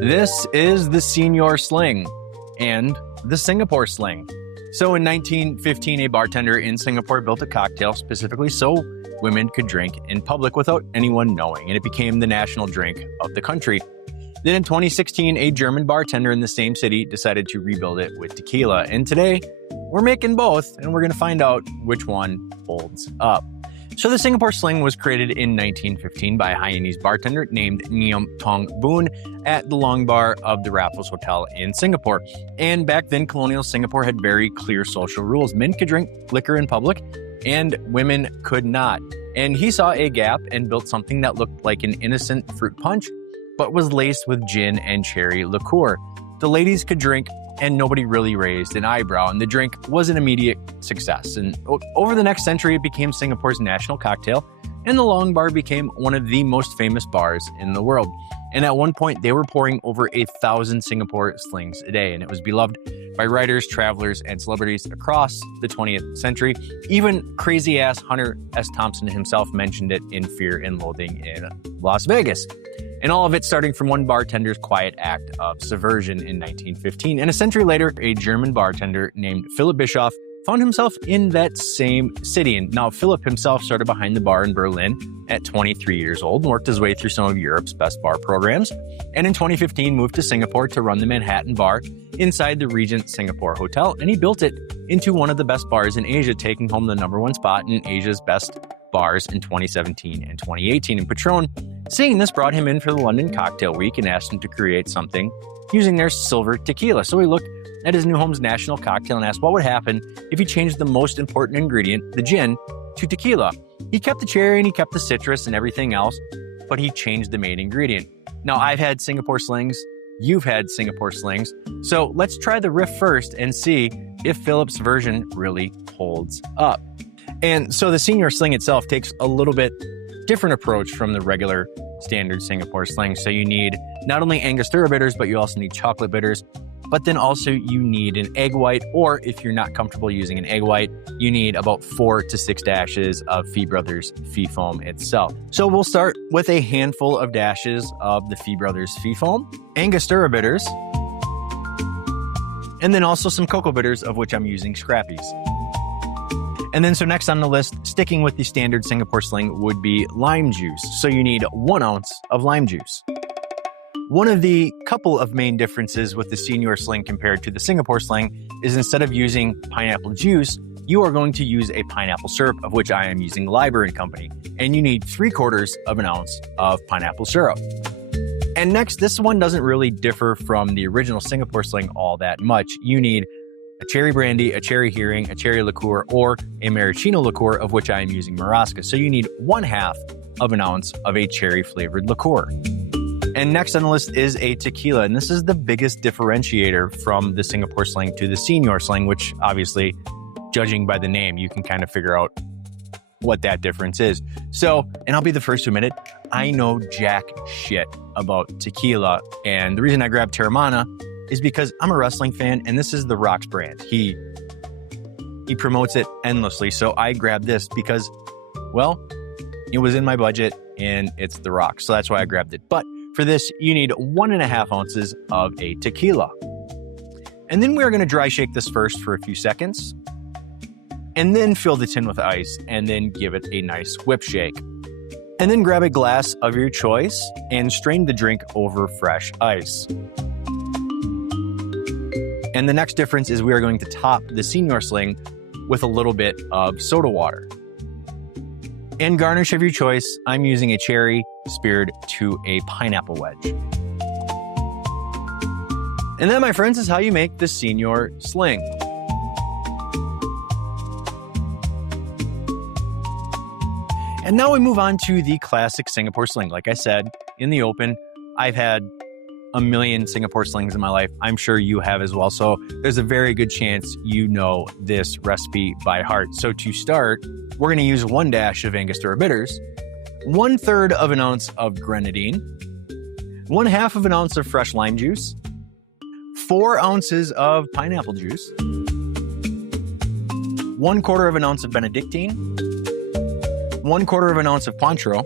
This is the Señor Sling and the Singapore Sling. So in 1915, a bartender in Singapore built a cocktail specifically so women could drink in public without anyone knowing, and it became the national drink of the country. Then in 2016, a German bartender in the same city decided to rebuild it with tequila. And today, we're making both, and we're going to find out which one holds up. So the Singapore Sling was created in 1915 by a Hainanese bartender named Ngiam Tong Boon at the Long Bar of the Raffles Hotel in Singapore. And back then, colonial Singapore had very clear social rules. Men could drink liquor in public, and women could not. And he saw a gap and built something that looked like an innocent fruit punch, but was laced with gin and cherry liqueur. The ladies could drink, and nobody really raised an eyebrow, and the drink was an immediate success. And over the next century, it became Singapore's national cocktail, and the Long Bar became one of the most famous bars in the world. And at one point, they were pouring over 1,000 Singapore Slings a day, and it was beloved by writers, travelers, and celebrities across the 20th century. Even crazy-ass Hunter S. Thompson himself mentioned it in Fear and Loathing in Las Vegas. And all of it starting from one bartender's quiet act of subversion in 1915. And a century later, a German bartender named Philip Bischoff found himself in that same city. And now Philip himself started behind the bar in Berlin at 23 years old and worked his way through some of Europe's best bar programs. And in 2015, moved to Singapore to run the Manhattan bar inside the Regent Singapore Hotel. And he built it into one of the best bars in Asia, taking home the #1 spot in Asia's best bars in 2017 and 2018. And Patron, seeing this, brought him in for the London Cocktail Week and asked him to create something using their silver tequila. So he looked at his new home's national cocktail and asked what would happen if he changed the most important ingredient, the gin, to tequila. He kept the cherry and he kept the citrus and everything else, but he changed the main ingredient. Now, I've had Singapore Slings. You've had Singapore Slings. So let's try the riff first and see if Philip's version really holds up. And so the Señor Sling itself takes a little bit different approach from the regular standard Singapore Sling. So you need not only Angostura bitters, but you also need chocolate bitters. But then also you need an egg white, or if you're not comfortable using an egg white, you need about 4 to 6 dashes of Fee Brothers Fee Foam itself. So we'll start with a handful of dashes of the Fee Brothers Fee Foam, Angostura bitters, and then also some cocoa bitters, of which I'm using Scrappy's. And then so next on the list, sticking with the standard Singapore Sling, would be lime juice. So you need 1 ounce of lime juice. One of the couple of main differences with the Señor Sling compared to the Singapore Sling is instead of using pineapple juice, you are going to use a pineapple syrup, of which I am using Liber & Company. And you need 3/4 of an ounce of pineapple syrup. And next, this one doesn't really differ from the original Singapore Sling all that much. You need a cherry brandy, a cherry heering, a cherry liqueur, or a maraschino liqueur, of which I am using Marasca. So you need 1/2 of an ounce of a cherry-flavored liqueur. And next on the list is a tequila, and this is the biggest differentiator from the Singapore Sling to the Señor Sling, which obviously, judging by the name, you can kind of figure out what that difference is. So, and I'll be the first to admit it, I know jack shit about tequila, and the reason I grabbed Terramana is because I'm a wrestling fan, and this is the Rock's brand. He promotes it endlessly, so I grabbed this because, well, it was in my budget, and it's the Rock, so that's why I grabbed it. But for this, you need 1.5 ounces of a tequila. And then we're going to dry shake this first for a few seconds, and then fill the tin with ice, and then give it a nice whip shake. And then grab a glass of your choice and strain the drink over fresh ice. And the next difference is we are going to top the Señor Sling with a little bit of soda water. And garnish of your choice, I'm using a cherry speared to a pineapple wedge. And that, my friends, is how you make the Señor Sling. And now we move on to the classic Singapore Sling. Like I said in the open, I've had a million Singapore Slings in my life. I'm sure you have as well. So there's a very good chance you know this recipe by heart. So to start, we're going to use 1 dash of Angostura bitters, 1/3 of an ounce of grenadine, 1/2 of an ounce of fresh lime juice, 4 ounces of pineapple juice, 1/4 of an ounce of Benedictine, 1/4 of an ounce of Cointreau,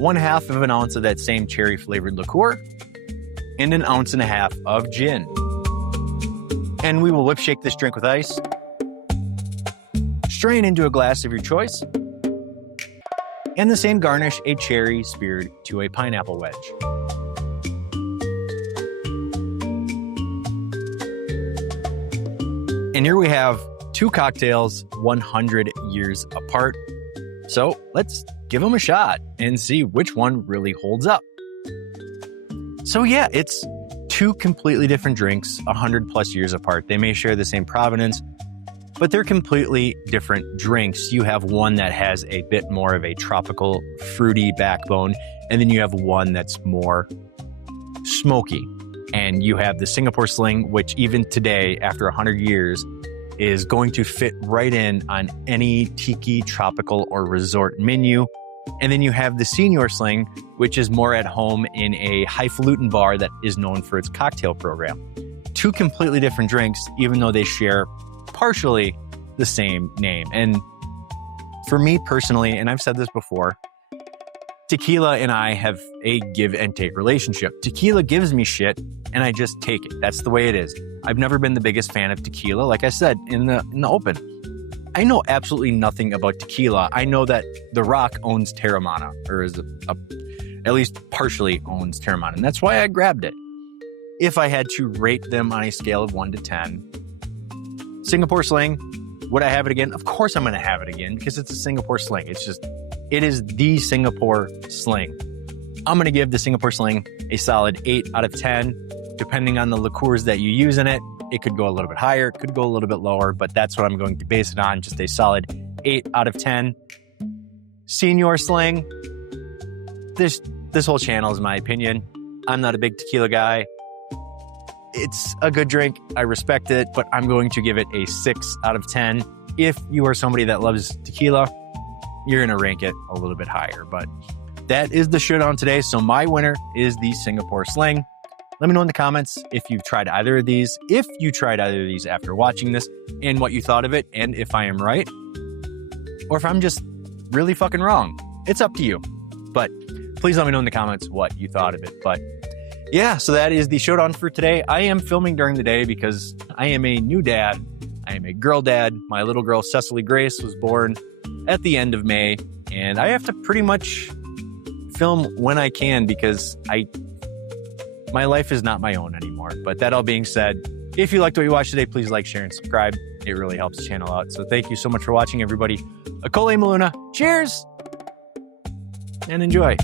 1/2 of an ounce of that same cherry flavored liqueur, and 1.5 ounces of gin. And we will whip shake this drink with ice. Strain into a glass of your choice. And the same garnish a cherry speared to a pineapple wedge. And here we have 2 cocktails 100 years apart. So let's give them a shot and see which one really holds up. So yeah, it's 2 completely different drinks 100 plus years apart. They may share the same provenance, but they're completely different drinks. You have one that has a bit more of a tropical, fruity backbone, and then you have one that's more smoky. And you have the Singapore Sling, which even today, after 100 years, is going to fit right in on any tiki, tropical, or resort menu. And then you have the Señor Sling, which is more at home in a highfalutin bar that is known for its cocktail program. 2 completely different drinks, even though they share partially the same name. And for me personally, and I've said this before, tequila and I have a give and take relationship. Tequila gives me shit and I just take it. That's the way it is. I've never been the biggest fan of tequila. Like I said, in the open, I know absolutely nothing about tequila. I know that The Rock owns Terramana, or is at least partially owns Terramana, and that's why I grabbed it. If I had to rate them on a scale of 1 to 10, Singapore Sling, would I have it again? Of course I'm going to have it again because it's a Singapore Sling. It is the Singapore Sling. I'm going to give the Singapore Sling a solid 8 out of 10. Depending on the liqueurs that you use in it, it could go a little bit higher, it could go a little bit lower, but that's what I'm going to base it on, just a solid 8 out of 10. Señor Sling, this whole channel is my opinion. I'm not a big tequila guy. It's a good drink, I respect it, but I'm going to give it a 6 out of 10. If you are somebody that loves tequila, you're going to rank it a little bit higher, but that is the showdown today. So my winner is the Singapore Sling. Let me know in the comments if you've tried either of these, if you tried either of these after watching this, and what you thought of it, and if I am right, or if I'm just really fucking wrong. It's up to you. But please let me know in the comments what you thought of it. But yeah, so that is the showdown for today. I am filming during the day because I am a new dad. I am a girl dad. My little girl, Cecily Grace, was born at the end of May, and I have to pretty much film when I can because my life is not my own anymore. But that all being said, if you liked what you watched today, please like, share, and subscribe. It really helps the channel out. So thank you so much for watching, everybody. Akole Maluna. Cheers! And enjoy.